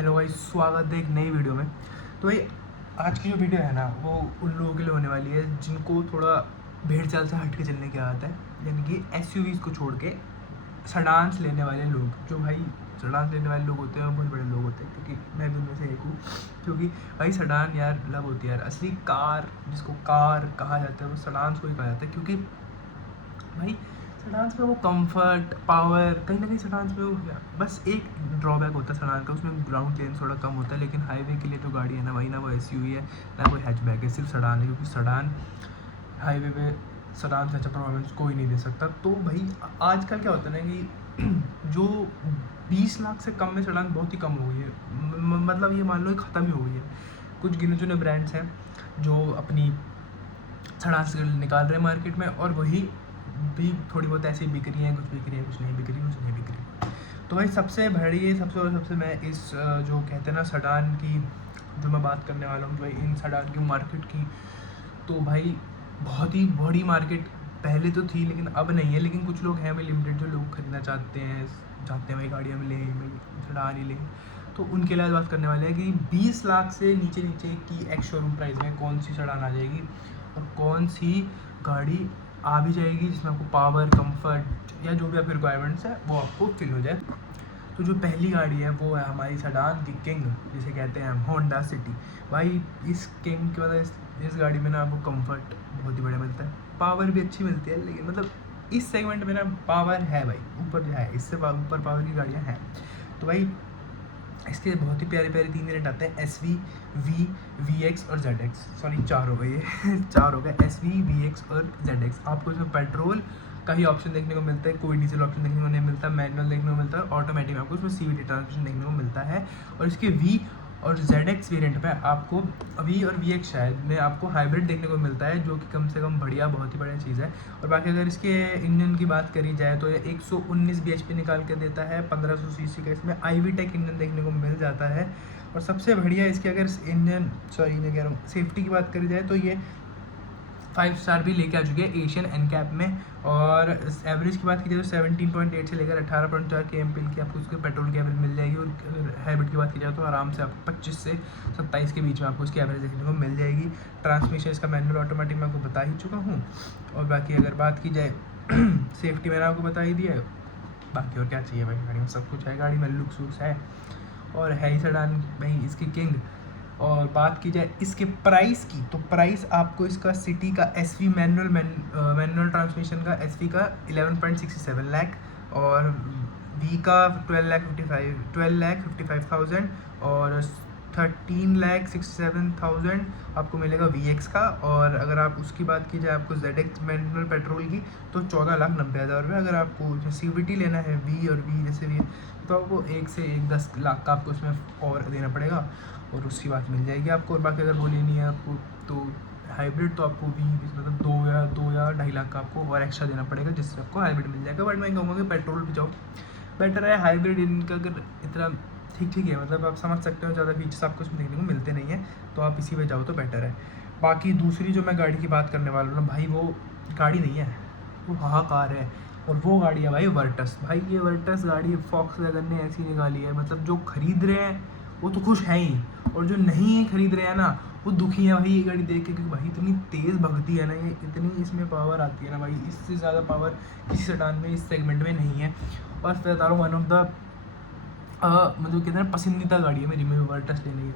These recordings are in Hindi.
हेलो भाई, स्वागत है एक नई वीडियो में। तो भाई आज की जो वीडियो है ना वो उन लोगों के लिए होने वाली है जिनको थोड़ा भेड़ चाल से हट के चलने की आदत है, यानी कि एसयूवीज को छोड़ के सडान्स लेने वाले लोग। जो भाई सडान्स लेने वाले लोग होते हैं वो बहुत बड़े लोग होते हैं, क्योंकि मैं भी उनमें से एक हूँ। क्योंकि भाई सडान यार अलग होती है यार, असली कार जिसको कार कहा जाता है वो सडान्स को ही कहा जाता है। क्योंकि भाई सडान्स में वो कंफर्ट पावर कहीं ना कहीं सडान्स में वो बस एक ड्रॉबैक होता है सडान का, उसमें ग्राउंड क्लियरेंस थोड़ा कम होता है। लेकिन हाईवे के लिए जो गाड़ी है ना भाई, ना वो एसयूवी है ना कोई हैचबैक है, सिर्फ सडान है। क्योंकि सडान हाईवे पे सडान से अच्छा परफॉर्मेंस कोई नहीं दे सकता। तो भाई आजकल क्या होता है ना कि जो 20 लाख से कम में सडान बहुत ही कम हो गई है। मतलब ये मान लो ख़त्म ही हो गई है। कुछ गिने चुने ब्रांड्स हैं जो अपनी सड़ान से निकाल रहे हैं मार्केट में, और वही भी थोड़ी बहुत ऐसी बिक रही हैं, कुछ बिक रही है, कुछ नहीं बिक रही, कुछ नहीं बिक रही। तो भाई सबसे बड़ी सबसे मैं इस जो कहते हैं ना सडान की जो मैं बात करने वाला हूँ भाई, इन सडान की मार्केट की। तो भाई बहुत ही बड़ी मार्केट पहले तो थी लेकिन अब नहीं है। लेकिन कुछ लोग हैं भाई लिमिटेड जो लोग खरीदना चाहते हैं भाई गाड़ियाँ में लें, भाई सडान ही लें। तो उनके लिए बात करने वाले हैं कि 20 लाख से नीचे नीचे की एक्स शोरूम प्राइस में कौन सी सडान आ जाएगी और कौन सी गाड़ी आ भी जाएगी जिसमें आपको पावर कंफर्ट या जो भी आपकी रिक्वायरमेंट्स है वो आपको फिल हो जाए। तो जो पहली गाड़ी है वो है हमारी सडान की किंग, जिसे कहते हैं हम होंडा सिटी। भाई इस किंग की मतलब इस गाड़ी में ना आपको कंफर्ट बहुत ही बढ़िया मिलता है, पावर भी अच्छी मिलती है। लेकिन मतलब इस सेगमेंट में ना पावर है भाई, ऊपर जो है इससे ऊपर पावर की गाड़ियाँ हैं। तो भाई इसके बहुत ही प्यारे प्यारे 3 वेरिएंट आते हैं, एस वी एक्स और जेड एक्स। सॉरी 4 हो गए ये 4 हो गए, एस वी एक्स और जेड एक्स। आपको इसमें पेट्रोल का ही ऑप्शन देखने को मिलता है, कोई डीजल ऑप्शन देखने को नहीं मिलता, मैनुअल देखने को मिलता है, ऑटोमेटिक में आपको इसमें सीवीटी ट्रांसमिशन देखने को मिलता है। और इसके वी और जेड एक्स वेरियंट पे आपको वी और वी एक्स शायद में आपको हाइब्रिड देखने को मिलता है, जो कि कम से कम बढ़िया बहुत ही बढ़िया चीज़ है। और बाकी अगर इसके इंजन की बात करी जाए तो ये 119 bhp निकाल के देता है, 1500 सीसी का इसमें आईवी टेक इंजन देखने को मिल जाता है। और सबसे बढ़िया इसके अगर इंजन मैं कह रहा हूँ सेफ्टी की बात करी जाए तो ये 5 स्टार भी लेके आ चुकी है एशियन एनकैप में। और एवरेज की बात की जाए तो 17.8 से लेकर 18.4 kmpl की आपको उसके पेट्रोल की एवरेज मिल जाएगी। और हाइब्रिड की बात की जाए तो आराम से आपको 25 से 27 के बीच में आपको उसकी एवरेज देखने को मिल जाएगी। ट्रांसमिशन इसका मैनुअल ऑटोमेटिक मैं आपको बता ही चुका हूँ। और बाकी अगर बात की जाए सेफ्टी मैंने आपको बता ही दिया है। बाकी और क्या चाहिए भाई, गाड़ी में सब कुछ है, गाड़ी में लुक्स वुक्स है और है ही सडान भाई इसकी किंग। और बात की जाए इसके प्राइस की तो प्राइस आपको इसका सिटी का एस वी मैनुअल ट्रांसमिशन का एस वी का 11.67 लाख और वी का 12,55,000 और 13,67,000 आपको मिलेगा वी एक्स का। और अगर आप उसकी बात की जाए आपको जेड एक्स मैनुअल पेट्रोल की तो 14,90,000 रुपये। अगर आपको सी वी टी लेना है वी और वी जैसे वी तो आपको 1 से 10 लाख का आपको उसमें और देना पड़ेगा और उसकी बात मिल जाएगी आपको। और बाकी अगर वो लेनी है आपको तो हाइब्रिड तो आपको भी मतलब 2 या 2.5 लाख का आपको और एक्स्ट्रा देना पड़ेगा, जिससे आपको हाइब्रिड मिल जाएगा। बट मैं कहूँगा कि पेट्रोल पे जाओ बेटर है। हाइब्रिड इनका अगर इतना ठीक ठीक है, मतलब आप समझ सकते हो, ज़्यादा फीचर्स आपको इसमें देखने को मिलते नहीं हैं, तो आप इसी पे जाओ तो बेटर है। बाकी दूसरी जो मैं गाड़ी की बात करने वाला हूँ ना भाई, वो गाड़ी नहीं है, वो हाहाकार है। और वो गाड़ी है भाई वर्टस। भाई ये वर्टस गाड़ी फॉक्सवैगन ने ऐसी निकाली है, मतलब जो खरीद रहे हैं वो तो खुश हैं ही, और जो नहीं खरीद रहे हैं ना वो दुखी है भाई ये गाड़ी देख के। क्योंकि भाई इतनी तेज़ भगती है ना ये, इतनी इसमें पावर आती है ना भाई, इससे ज़्यादा पावर किसी सेडान में इस सेगमेंट में नहीं है। और फिर बता रहा हूँ वन ऑफ द मतलब कहते हैं पसंदीदा गाड़ी है मेरी में वर्टस लेने की।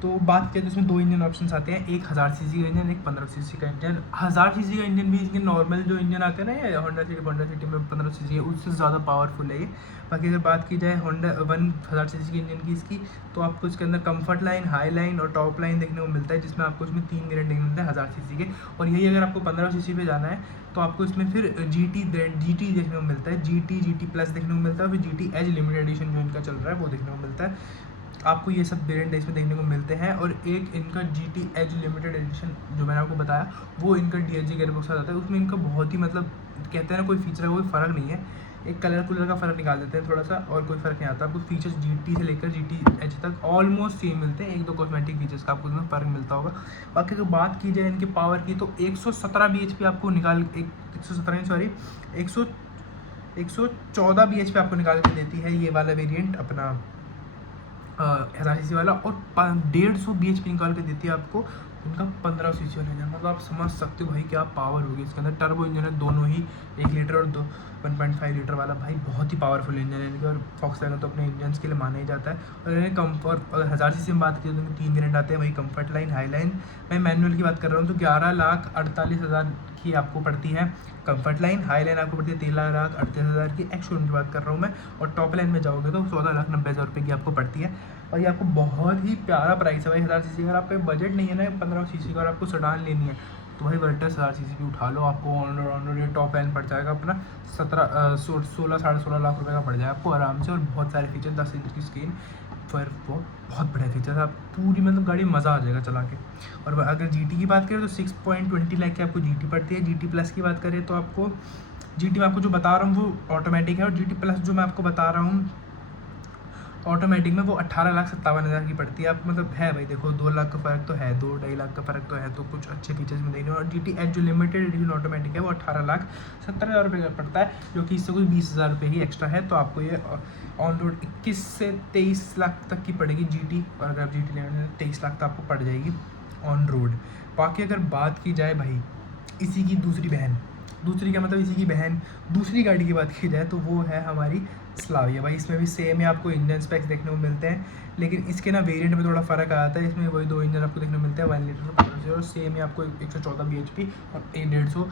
तो बात करें तो इसमें 2 इंजन ऑप्शन आते हैं, एक 1000 सीसी का इंजन, एक 15 सीसी का इंजन। 1000 सीसी का इंजन भी इसके नॉर्मल जो इंजन आते हैं ना ये होंडा सिटी में 15 सीसी है, उससे ज़्यादा पावरफुल है ये। बाकी अगर बात की जाए होंडा 1000 सीसी के इंजन की इसकी, तो आपको इसके अंदर कंफर्ट लाइन, हाई लाइन और टॉप लाइन देखने को मिलता है, जिसमें आपको इसमें 3 वेरिएंट देखने मिलते हैं 1000 सीसी के। और यही अगर आपको 15 सीसी पे जाना है तो आपको इसमें फिर जी टी देखने को मिलता है, जी टी प्लस देखने को मिलता है, फिर G T edge limited edition जो इनका चल रहा है वो देखने को मिलता है। आपको ये सब वेरिएंट इसमें देखने को मिलते हैं। और एक इनका G T edge limited edition जो मैंने आपको बताया वो इनका डी एच जी गेयरबॉक्स आ जाता है, उसमें इनका बहुत ही मतलब कहते हैं ना कोई फीचर का कोई फ़र्क नहीं है, एक कलर कूलर का फ़र्क निकाल देते हैं थोड़ा सा, और कोई फ़र्क नहीं आता। आपको फीचर्स जी टी से लेकर जी टी एच तक ऑलमोस्ट सेम मिलते हैं, 1-2 कॉस्मेटिक फीचर्स का आपको उसमें फ़र्क मिलता होगा। बाकी अगर बात की जाए इनके पावर की तो 117 bhp आपको निकाल 117 सॉरी 114 bhp आपको निकाल के देती है ये वाला वेरिएंट अपना 1000 सीसी वाला, और 150 bhp निकाल के देती है आपको उनका 1500 सीसी वाला इंजन। मतलब आप समझ सकते हो भाई क्या पावर होगी इसके अंदर। टर्बो इंजन है दोनों ही, 1 लीटर और 1.5 लीटर वाला। भाई बहुत ही पावरफुल इंजन है इनके, और फॉक्सवैगन तो अपने इंजन के लिए माना ही जाता है। और इन्हें कम्फर्ट, अगर 1000 सीसी में बात करें तो 3 वेरिएंट आते हैं, वही कम्फर्ट लाइन, हाई लाइन। मैं मैनुअल की बात कर रहा हूँ तो 11,48,000 की आपको पड़ती है कम्फर्ट लाइन। हाई लाइन आपको पड़ती है 13,38,000 की, एक्स शोरूम की बात कर रहा हूँ मैं। और टॉप लाइन में जाओगे तो 14,90,000 रुपये की आपको पड़ती है। और ये आपको बहुत ही प्यारा प्राइस है भाई 1000 सीसी। अगर आपका बजट नहीं है ना 15 सीसी का और आपको सेडान लेनी है तो भाई वर्टस 1000 सीसी की उठा लो। आपको ऑन ये टॉप लाइन पड़ जाएगा अपना 16 साढ़े 16 लाख रुपए का पड़ जाएगा आपको आराम से। और बहुत सारे फीचर, 10 इंच की स्क्रीन पर, वो बहुत बड़े फीचर्स, आप पूरी मतलब गाड़ी मज़ा आ जाएगा चला के। और अगर GT की बात करें तो 6.20 लाख की आपको GT पड़ती है। GT प्लस की बात करें तो आपको GT में आपको जो बता रहा हूँ वो ऑटोमेटिक है, और GT प्लस जो मैं आपको बता रहा हूँ ऑटोमेटिक में वो 18,57,000 की पड़ती है। आप मतलब है भाई देखो 2 लाख का फ़र्क तो है, 2-2.5 लाख का फ़र्क तो है, तो कुछ अच्छे फीचर्स में देखने। और GT एच जो लिमिटेड एडिशन ऑटोमेटिक है वो 18,70,000 रुपये का पड़ता है, जो कि इससे कोई 20,000 रुपये ही एक्स्ट्रा है। तो आपको ये ऑन रोड 21 से 23 लाख तक की पड़ेगी GT, और अगर आप GT लेना है 23 लाख तो आपको पड़ जाएगी ऑन रोड। बाकी अगर बात की जाए भाई इसी की दूसरी बहन, दूसरी का मतलब इसी की बहन दूसरी गाड़ी की बात की जाए तो वो है हमारी स्लाविया। भाई इसमें भी सेम ही आपको इंजन स्पेक्स देखने को मिलते हैं, लेकिन इसके ना वेरिएंट में थोड़ा फ़र्क आता है। इसमें वही 2 इंजन आपको देखने को मिलते हैं, 1 लीटर और 1500, और सेम ही आपको 114 bhp और 150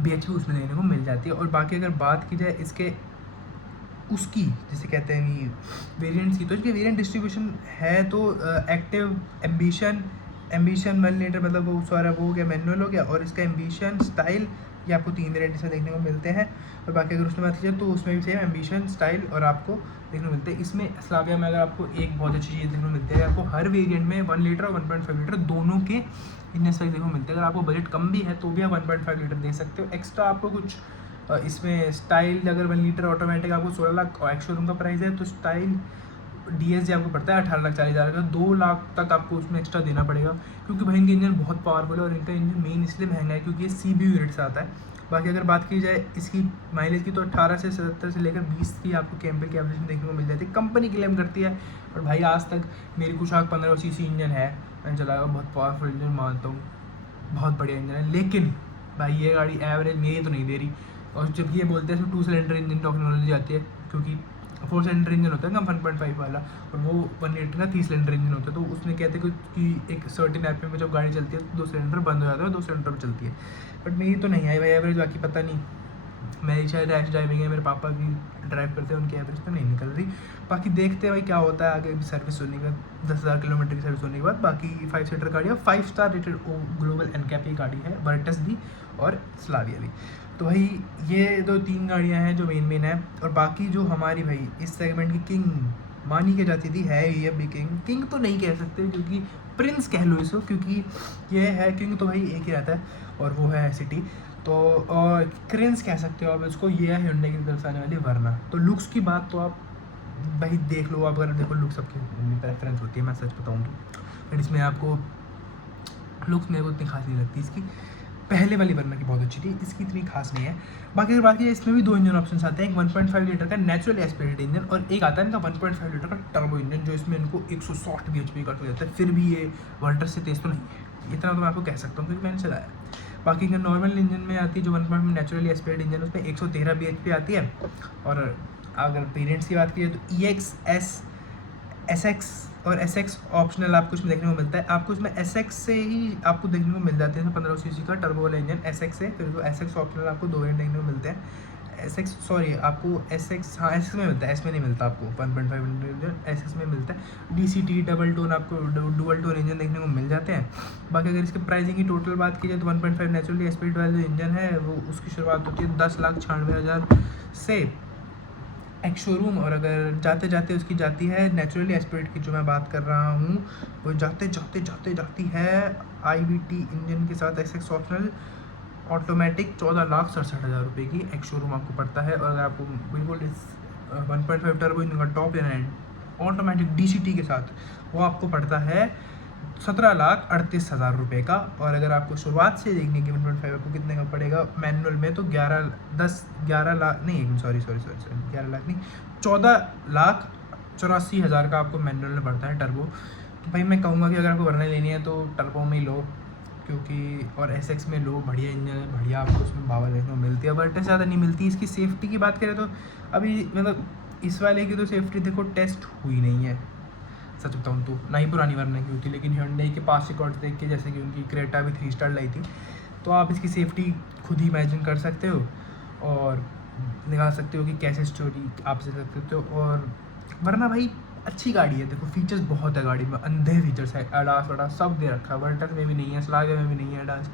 bhp उसमें देखने को मिल जाती है। और बाकी अगर बात की जाए इसके उसकी जिसे कहते हैं कि वेरिएंट्स की, तो इसके वेरिएंट डिस्ट्रीब्यूशन है तो एक्टिव, एम्बिशन 1 लीटर मतलब वो सारा वो हो गया, मैनुअल हो गया। और इसका एम्बिशन, स्टाइल, ये आपको 3 वेरिएंट इसमें देखने को मिलते हैं। और बाकी अगर उसमें बात की जाए तो उसमें भी सेम एम्बिशन, स्टाइल और आपको देखने को मिलते हैं। इसमें स्लाविया में अगर आपको एक बहुत अच्छी चीज़ देखने को मिलती है, आपको हर वेरिएंट में 1 लीटर और 1.5 लीटर दोनों के इंजन स्पेक्स देखने को मिलते हैं। अगर आपको बजट कम भी है तो भी आप 1.5 लीटर दे सकते हो। एक्स्ट्रा आपको कुछ इसमें स्टाइल अगर 1 लीटर ऑटोमेटिक आपको 16 लाख और एक्स शोरूम का प्राइस है, तो स्टाइल DSG आपको पड़ता है 18,40,000 का। 2 लाख तक आपको उसमें एक्स्ट्रा देना पड़ेगा, क्योंकि भाई इनका इंजन बहुत पावरफुल है। और इनका इंजन मेन इसलिए महंगा है क्योंकि ये CBU यूनिट से आता है। बाकी अगर बात की जाए इसकी माइलेज की तो 18 से 17 से लेकर 20 की आपको कैंपर की एवरेज में देखने को मिल जाती है, कंपनी क्लेम करती है। और भाई आज तक मेरी कुशाक 15 सीसी इंजन है, मैंने चलाया, बहुत पावरफुल इंजन मानता हूँ, बहुत बढ़िया इंजन है। लेकिन भाई ये गाड़ी एवरेज मेरी तो नहीं दे रही। और जब ये बोलते हैं इसमें 2 सिलेंडर इंजन टेक्नोलॉजी आती है, क्योंकि 4 सिलेंडर इंजन होता है ना 1.5 वाला, और वो 1 लीटर का 3 सिलेंडर इंजन होता है। तो उसमें कहते हैं कि एक सर्टेन RPM में जब गाड़ी चलती है तो 2 सिलेंडर बंद हो जाता है, 2 सिलेंडर पर चलती है। बट मेरी तो नहीं आई भाई एवरेज, बाकी पता नहीं, मेरी शायद रैश ड्राइविंग है, मेरे पापा भी ड्राइव करते हैं, उनकी एवरेज तो नहीं निकल रही। बाकी देखते हैं भाई क्या होता है आगे सर्विस होने का, 10,000 किलोमीटर की सर्विस होने के बाद। बाकी 5 सीटर गाड़ी है, 5 स्टार रेटेड ग्लोबल NCAP की गाड़ी है, वर्टस भी और स्लाविया भी। तो भाई ये 2-3 गाड़ियाँ हैं जो मेन है। और बाकी जो हमारी भाई इस सेगमेंट की किंग मानी की जाती थी है ये भी किंग तो नहीं कह सकते, क्योंकि प्रिंस कह लो इसको, क्योंकि ये है किंग तो भाई एक ही रहता है और वो है सिटी। तो क्रेंस कह सकते हो आप इसको, ये है Hyundai की तरफ से आने वाली वरना। तो लुक्स की बात तो आप भाई देख लो, आप अगर देखो लुक्स सबकी प्रेफरेंस होती है, मैं सच बताऊँ तो। बट इसमें आपको लुक्स मेरे को इतनी खास नहीं लगती इसकी, पहले वाली वरना की बहुत अच्छी थी, इसकी इतनी खास नहीं है। बाकी अगर बात की जाए इसमें भी 2 इंजन ऑप्शन आते हैं, एक 1.5 लीटर का नेचुरली एस्पिरेटेड इंजन और एक आता है इनका 1.5 लीटर का टर्बो इंजन, जो इसमें इनको 160 bhp का जाता है। फिर भी ये वर्टस से तेज़ तो नहीं है, इतना तो मैं आपको कह सकता हूँ क्योंकि मैंने चलाया। बाकी अगर नॉर्मल इंजन में आती है जो 1.5 नेचुरली एस्पिरेटेड इंजन, उसमें 113 bhp आती है। और अगर वेरिएंट्स की बात की जाए तो EX, S, SX और SX ऑप्शनल आपको इसमें देखने को मिलता है। आपको इसमें SX से ही आपको देखने को मिल जाते हैं 15 सीसी का टर्बो वाला इंजन SX से। फिर जो SX ऑप्शनल आपको 2 वेरिएंट देखने को मिलते हैं। SX सॉरी आपको SX, हाँ SX में मिलता है, S में नहीं मिलता आपको 1.5 इंजन, SX में मिलता है। DCT डबल टोन आपको डुअल टोन इंजन देखने को मिल जाते हैं। बाकी अगर इसके प्राइसिंग की टोटल बात की जाए तो 1.5 नेचुरली एस्पिरेटेड वाला जो इंजन है वो उसकी शुरुआत होती है 10,96,000 से एक्स शोरूम। और अगर जाते जाते उसकी जाती है नेचुरली एस्पिरेट की जो मैं बात कर रहा हूँ, वो जाती है IVT इंजन के साथ SX ऑप्शनल ऑटोमेटिक 14,67,000 रुपये की एक्स शोरूम आपको पड़ता है। और अगर आपको बिल्कुल इस 1.5 टर्बो इंजन का टॉप एंड ऑटोमेटिक DCT के साथ वो आपको पड़ता है 17,38,000 रुपये का। और अगर आपको शुरुआत से देखने की 1.5 आपको कितने का पड़ेगा मैनुअल में, तो 11 लाख नहीं, सॉरी 11 लाख नहीं, 84,000 का आपको मैनुअल में पड़ता है टर्बो। तो भाई मैं कहूँगा कि अगर आपको वरना लेनी है तो टर्बो में ही लो, क्योंकि और SX में लो, बढ़िया इंजन है, बढ़िया आपको उसमें पावर देखने को मिलती है, बट ज़्यादा नहीं मिलती। इसकी सेफ्टी की बात करें तो अभी मतलब इस वाले की तो सेफ्टी देखो टेस्ट हुई नहीं है, सच बताऊँ तो, ना ही पुरानी वरना की होती। लेकिन Hyundai के पास रिकॉर्ड्स देख के, जैसे कि उनकी क्रेटा भी 3 स्टार लाई थी, तो आप इसकी सेफ्टी खुद ही इमेजिन कर सकते हो और निकाल सकते हो कि कैसे स्टोरी आप से सकते हो। और वरना भाई अच्छी गाड़ी है, देखो फीचर्स बहुत है गाड़ी में, अंधे फीचर्स है, अडास वडास सब दे रखा है। वर्टस में भी नहीं है, स्लाविया में भी नहीं है अडास,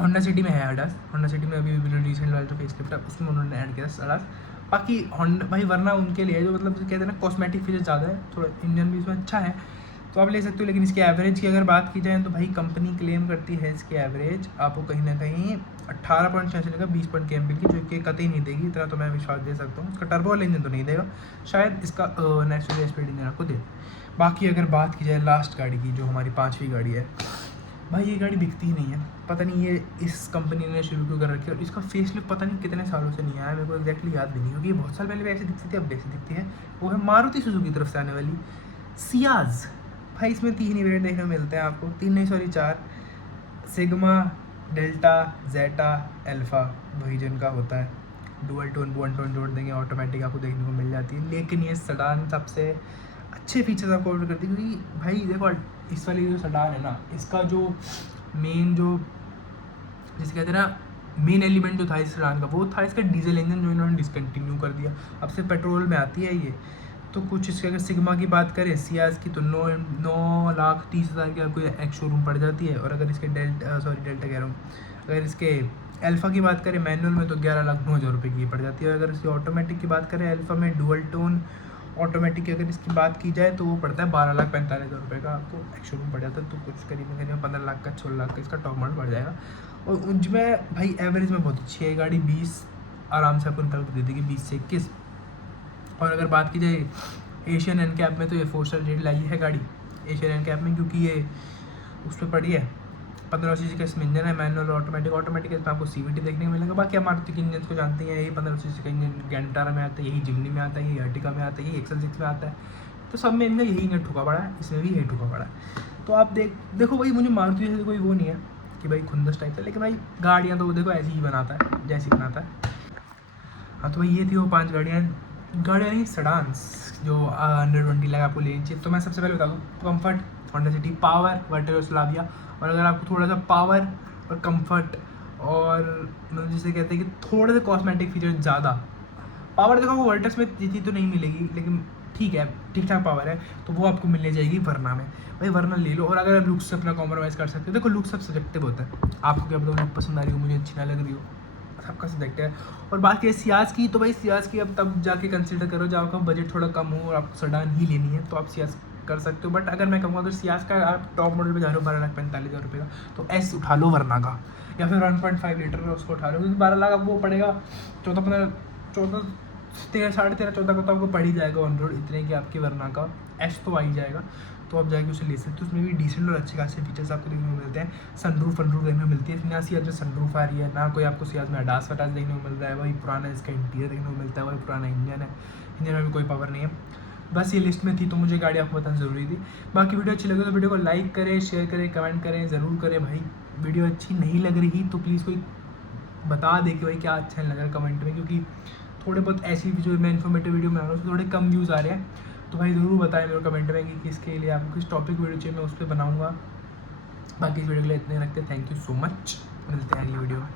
होंडा सिटी में है अडास। होंडा सिटी में अभी रिसेंट वाला जो फेसलिफ्ट है उसमें उन्होंने ऐड किया अडास। बाकी होंडा भाई वरना उनके लिए जो मतलब कहते हैं ना कॉस्मेटिक फीचर ज़्यादा है, थोड़ा इंजन भी इसमें अच्छा है तो आप ले सकते हो। लेकिन इसके एवरेज की अगर बात की जाए तो भाई कंपनी क्लेम करती है इसकी एवरेज आपको कहीं ना कहीं 18.6 चलेगा 20 पॉइंट KMP की, जो कि कतई नहीं देगी, इतना तो मैं विश्वास दे सकता हूँ। इसका टर्बो वाला इंजन तो नहीं देगा, शायद इसका नेचुरल स्पीड इंजन आपको दे। बाकी अगर बात की जाए लास्ट गाड़ी की, जो हमारी 5वीं गाड़ी है, भाई ये गाड़ी बिकती ही नहीं है, पता नहीं ये इस कंपनी ने शुरू क्यों कर रखी है। और इसका फेसलिफ्ट पता नहीं कितने सालों से नहीं आया, मेरे को एग्जैक्टली याद भी नहीं, क्योंकि ये बहुत साल पहले भी ऐसी दिखती थी, अब ऐसी दिखती है। वो है मारुति सुजुकी की तरफ से आने वाली सियाज। भाई इसमें 3 ही वेरिएंट देखने को मिलते हैं आपको, 3 नहीं सॉरी 4, सिग्मा, डेल्टा, जेटा, अल्फा, वही जिनका होता है। डुअल टोन वन टोन जोड़ देंगे, ऑटोमेटिक आपको देखने को मिल जाती है। लेकिन ये सेडान सबसे अच्छे फीचर्स आपको ऑर्डर करती है, क्योंकि भाई देखो इस वाली जो सेडान है ना, इसका जो मेन जो जिसे कहते हैं ना मेन एलिमेंट जो था इस सेडान का, वो था इसका डीजल इंजन, जो इन्होंने डिसकंटिन्यू कर दिया, अब से पेट्रोल में आती है ये। तो कुछ इसके अगर सिग्मा की बात करें सियाज की, तो 9,30,000 की आपको एक्स शोरूम पड़ जाती है। और अगर इसके डेल्टा कह रहा हूँ, अगर इसके अल्फ़ा की बात करें मैनुअल में तो 11,09,000 रुपये की पड़ जाती है। अगर इसकी ऑटोमेटिक की बात करें अल्फ़ा में डुअल टोन ऑटोमेटिक की अगर इसकी बात की जाए तो वो पड़ता है 12,45,000 रुपये का आपको एक्स शोरूम पड़ जाता है। तो कुछ करीब 15 लाख का 16 लाख का इसका टॉप मॉडल पड़ जाएगा। और उसमें भाई एवरेज में बहुत अच्छी है गाड़ी, 20 आराम से आपको निकल दे देगी, 20 से 21। और अगर बात की जाए एशियन एनकैप में, तो ये 4 स्टार रेट लाई है गाड़ी एशियन एनकैप में, क्योंकि ये उस पर पड़ी है 15 सीसी का इसमें इंजन है, मैनुअल ऑटोमेटिक इसमें आपको CVT देखने को मिलेगा। बाकी आप मारुति के इंजन को जानते हैं, यही 15 सीसी का इंजन गैंटारा में आता है, यही जिमनी में आता है, यही अर्टिगा में आता है, यही एक्सेल 6 में आता है। तो सब में इनका यही इंजन ठुका पड़ा है, इसमें भी यही ठुका पड़ा है। तो आप देखो भाई, मुझे मारुति से कोई वो नहीं है कि भाई खुंदस टाइप का, लेकिन भाई गाड़ियाँ तो वो देखो ऐसी ही बनाता है जैसी बनाता है। हाँ तो भाई ये थी वो 5 गाड़ियाँ नहीं सेडान्स जो 120 लाख आपको लेनी चाहिए। तो मैं सबसे पहले बता दूँ, comfort Honda City, power Virtus Slavia. और अगर आपको थोड़ा सा पावर और कंफर्ट और मतलब जिसे कहते हैं कि थोड़े से कॉस्मेटिक फीचर ज़्यादा, पावर देखो आपको वर्टिस में जीती तो नहीं मिलेगी, लेकिन ठीक है ठीक ठाक पावर है, तो वो आपको मिलने जाएगी वरना में। भाई वरना ले लो। और अगर आप लुक्स से अपना कॉम्प्रोमाइज़ कर सकते हो, देखो लुक सब सब्जेक्टिव होता है, आपको क्या पता लुक पसंद आ रही हो, मुझे अच्छी ना लग रही हो, सबका सब्जेक्टिव है। और बात है सियाज की, तो भाई सियाज की अब तब जाके कंसिडर करो जब आपका बजट थोड़ा कम हो और आपको सेडान ही लेनी है, तो आप सियाज कर सकते हो। बट अगर मैं कहूँगा तो सियाज का आप टॉप मॉडल पे जा रहे हो 12,45,000 रुपये का, तो एस उठा लो वरना का, या फिर 1.5 लीटर का उसको उठा लो, क्योंकि 12 लाख अब वो पड़ेगा 14 साढ़े 13 14 का तो आपको पड़ ही जाएगा ऑन रोड, इतने की आपकी वरना का एस तो आ ही जाएगा। तो आप जाके उसे ले सकते हो, उसमें भी डिसेंट और अच्छे खासे फीचर्स आपको देखने को मिलते हैं। सनरूफ देखने को मिलती है, ना सियाज में सनरूफ आ रही है, ना कोई आपको सियाज में अडास वटास देखने को मिल रहा है। वही पुराना इसका इंटीरियर देखने को मिलता है, वही पुराना इंजन है, इंजन में भी कोई पावर नहीं है। बस ये लिस्ट में थी तो मुझे गाड़ी आपको बताना ज़रूरी थी। बाकी वीडियो अच्छी लगे तो वीडियो को लाइक करें, शेयर करें, कमेंट करें, ज़रूर करें। भाई वीडियो अच्छी नहीं लग रही तो प्लीज़ कोई बता दे कि भाई क्या अच्छा नहीं लग रहा कमेंट में, क्योंकि थोड़े बहुत ऐसी जो मैं इन्फॉर्मेटिव वीडियो में आ रहा हूँ थोड़े कम व्यूज़ आ रहे हैं। तो भाई ज़रूर बताएं मेरे कमेंट में कि किसके लिए आपको किस टॉपिक वीडियो चाहिए, मैं उस पर बनाऊँगा। बाकी इस वीडियो के लिए इतने रखते हैं, थैंक यू सो मच, मिलते हैं अगली वीडियो में।